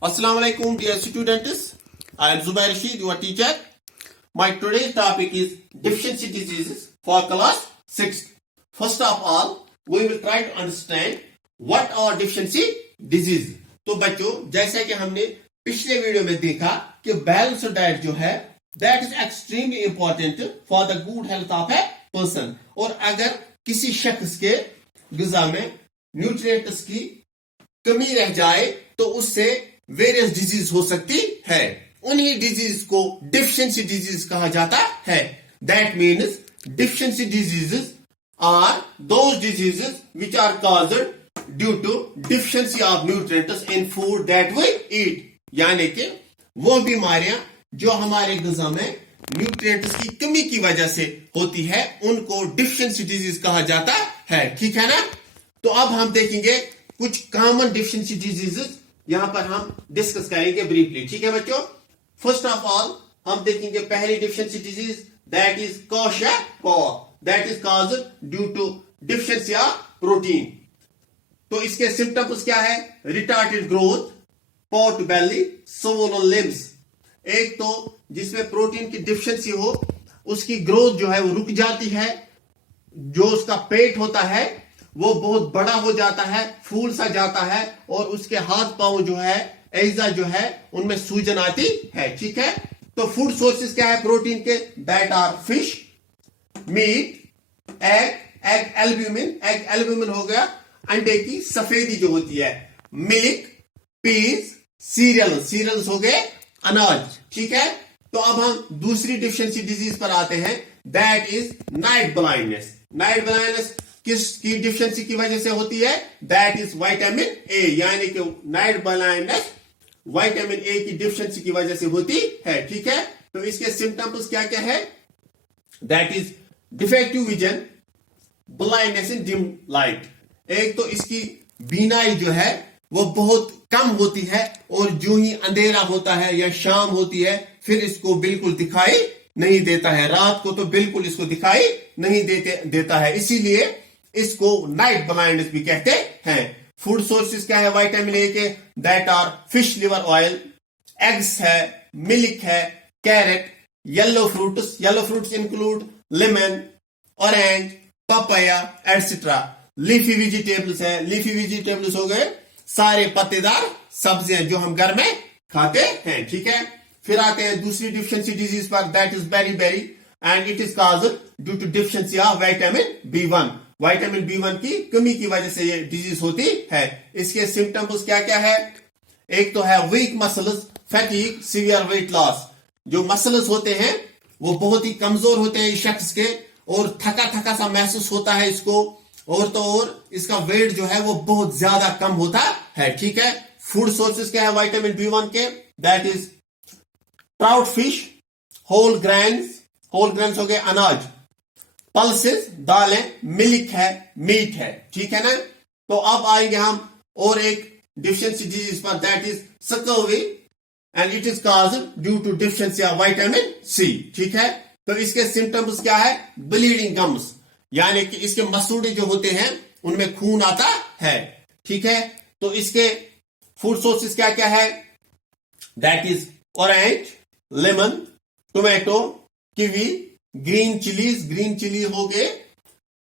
Assalamu alaikum, dear students. I am Zubair Rashid, your teacher. My today's topic is deficiency diseases for class 6. First of all, we will try to understand what are deficiency disease. तो बच्चों, जैसा कि हमने पिछले video में देखा कि balanced diet जो है that is extremely important for the good health of a person. और अगर किसी शख्स के ग़िज़ा में न्यूट्रिएंट्स की कमी रह जाए तो उससे वेरियस डिजीज हो सकती है. उन्हीं डिजीज को डिफिशिएंसी डिजीज कहा जाता है. That means deficiency diseases are those diseases which are caused due to deficiency of nutrients in food that we eat. यानी कि वो बीमारियां जो हमारे ग़िज़ा में न्यूट्रिएंट्स की कमी की वजह से होती है उनको डिफिशिएंसी डिजीज कहा जाता है. ठीक है ना. तो अब हम देखेंगे कुछ कॉमन डिफिशिएंसी डिजीजेस यहां पर हम डिस्कस करेंगे ब्रीफली. ठीक है बच्चों. फर्स्ट ऑफ ऑल हम देखेंगे पहली deficiency disease that is kwashiorkor. That is caused due to deficiency of protein. तो इसके सिम्टम्स क्या है? Retarded growth, pot belly, swollen limbs. एक तो जिसमें प्रोटीन की डिफिशिएंसी हो उसकी ग्रोथ जो है वो रुक जाती है. जो उसका पेट होता है वो बहुत बड़ा हो जाता है, फूल सा जाता है और उसके हाथ पांव जो है एजा जो है उनमें सूजन आती है. ठीक है. तो फूड सोर्सेस क्या है प्रोटीन के? That are fish, meat, egg albumin. Egg albumin हो गया अंडे की सफेदी जो होती है. मिल्क, पीज, सीरियल्स हो गए अनाज. ठीक है. तो अब हम दूसरी डिफिशिएंसी डिजीज पर आते हैं. That is night blindness. Night blindness किसकी डिफिशिएंसी की वजह से होती है? That is vitamin A. यानी कि नाइट ब्लाइंडनेस विटामिन ए की डिफिशिएंसी की वजह से होती है. ठीक है. तो इसके सिम्टम्स क्या क्या है? That is defective vision, blindness in dim light. एक तो इसकी बीनाई जो है वो बहुत कम होती है और जो ही अंधेरा होता है या शाम होती है फिर इसको बिल्कुल दिखाई नहीं देता है. रात को तो बिल्कुल इसको दिखाई नहीं देता है. इसीलिए इसको नाइट ब्लाइंडनेस भी कहते हैं. फूड सोर्सेस क्या है विटामिन ए के? That are fish liver oil, eggs है, मिल्क है, carrot, yellow fruits include lemon, orange, papaya etcetera. Leafy vegetables है. लीफी वेजिटेबल्स हो गए सारे पत्तेदार सब्जियां जो हम घर में खाते हैं. ठीक है. फिर आते हैं दूसरी डिफिशिएंसी डिजीज पर. That is beri and it is caused due to deficiency of vitamin B1. Vitamin B1 की कमी की वजह से ये डिजीज होती है. इसके सिम्टम्स क्या क्या है? एक तो है week muscles, fatigue, severe weight loss. जो मसल्स होते हैं वो बहुत ही कमजोर होते हैं इस शख्स के और थका सा महसूस होता है इसको. और तो और इसका वेट जो है वो बहुत ज्यादा कम होता है. ठीक है. फूड सोर्सेस क्या है विटामिन B1 के? That is trout fish, whole grains हो गए अनाज, पल्सेस दालें, मिल्क है, मीट है. ठीक है ना. तो अब आएंगे हम और एक डिफिशिएंसी डिजीज पर. That is scurvy and it is caused due to deficiency of vitamin C. ठीक है. तो इसके सिम्टम्स क्या है? Bleeding gums. यानी कि इसके मसूड़े जो होते हैं उनमें खून आता है. ठीक है. तो इसके फूड सोर्सेस क्या क्या है? That is orange, lemon, tomato, kiwi, green chilli हो गए,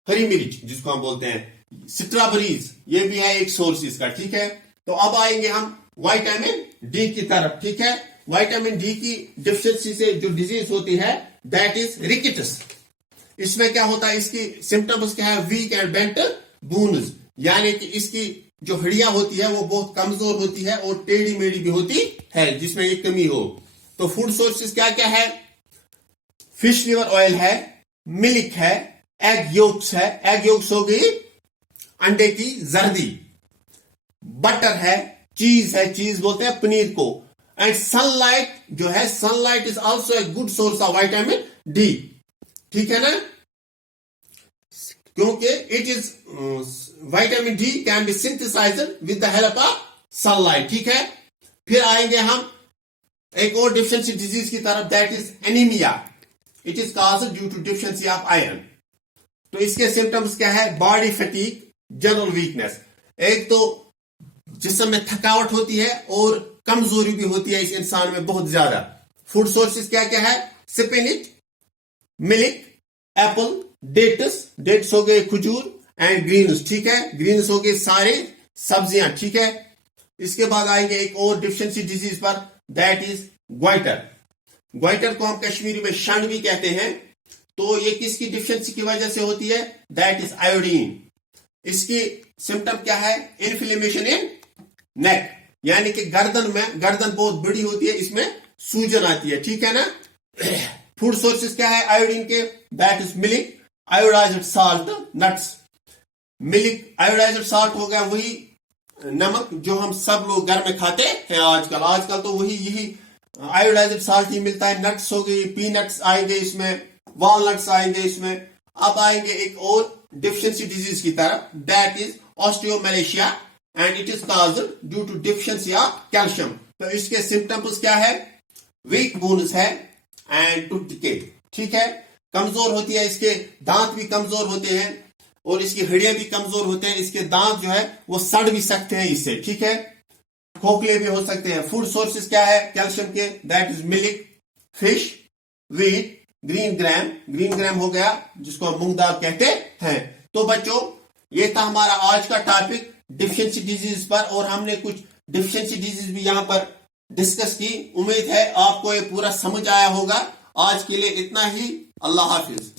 हरी मिर्च जिसको हम बोलते हैं, स्ट्रॉबेरीज, ये भी है एक सोर्स इसका. ठीक है. तो अब आएंगे हम विटामिन डी की तरफ. ठीक है. विटामिन डी की डिफिशिएंसी से जो डिजीज होती है दैट इज रिकेटस. इसमें क्या होता है? इसकी सिम्टम्स क्या है? Weak and bent bones. यानी कि इसकी जो हड्डियां होती है वो बहुत कमजोर होती है और टेढ़ी मेढ़ी भी होती है जिसमें एक कमी हो. तो फूड सोर्सेस क्या क्या है? फिश लिवर ऑयल है, मिल्क है, एग योक्स है. एग योक्स हो गई अंडे की जर्दी, बटर है, चीज बोलते हैं पनीर को. एंड सनलाइट जो है, sunlight is also a good source of vitamin D. ठीक है ना. क्योंकि it is vitamin D can be synthesized with the help of sunlight. ठीक है. फिर आएंगे हम एक और डिफिशिएंसी डिजीज की तरफ. That is anaemia. It is caused due to deficiency of iron. तो इसके सिम्टम्स क्या है? Body fatigue, general weakness. एक तो जिस्म में थकावट होती है और कमजोरी भी होती है इस इंसान में बहुत ज्यादा। फूड सोर्सेज क्या क्या है? स्पिनच, मिल्क, एप्पल, डेट्स हो गए खजूर, एंड ग्रीन्स, ठीक है, ग्रीन्स हो गए सारे सब्जियां, ठीक है। इसके बाद आएंगे एक और डिफिशियंसी डिजीज पर, दैट इज ग्वाइटर। ग्वाइटर को हम कश्मीरी में शंड भी कहते हैं। तो ये किसकी डिफिशियंसी की वजह से होती है? That is iodine. इसकी सिम्टम क्या है? इन्फ्लेमेशन इन नेक, यानी कि गर्दन बहुत बड़ी होती है, इसमें सूजन आती है, ठीक है ना। फूड सोर्सेज क्या है आयोडीन के? That is milk, iodised salt, nuts. Milk, iodised salt हो गया वही नमक जो हम सब लोग घर में खाते हैं आजकल तो वही यही आयोडाइज्ड साल्ट ही मिलता है। नट्स हो गई, पीनट्स आएंगे इसमें, वॉलनट्स आएंगे इसमें। अब आएंगे एक और डिफिशियंसी डिजीज की तरफ, that is osteomalacia and it is caused due to deficiency of calcium. तो इसके सिम्टम्स क्या है? वीक बोन्स है एंड टू डिके, ठीक है, कमजोर होती है, इसके दांत भी कमजोर होते हैं और इसकी हड्डियां भी कमजोर होते हैं। इसके दांत जो है वो सड़ भी सकते हैं इससे, ठीक है, खोखले भी हो सकते हैं। फूड सोर्सेज क्या है कैल्शियम के? That is milk, fish, wheat, green gram हो गया जिसको हम मूंग दाल कहते हैं। तो बच्चों ये था हमारा आज का टॉपिक डिफिशियंसी डिजीज पर, और हमने कुछ डिफिशियंसी डिजीज भी यहां पर डिस्कस की। उम्मीद है आपको ये पूरा समझ आया होगा। आज के लिए इतना ही। अल्लाह हाफिज।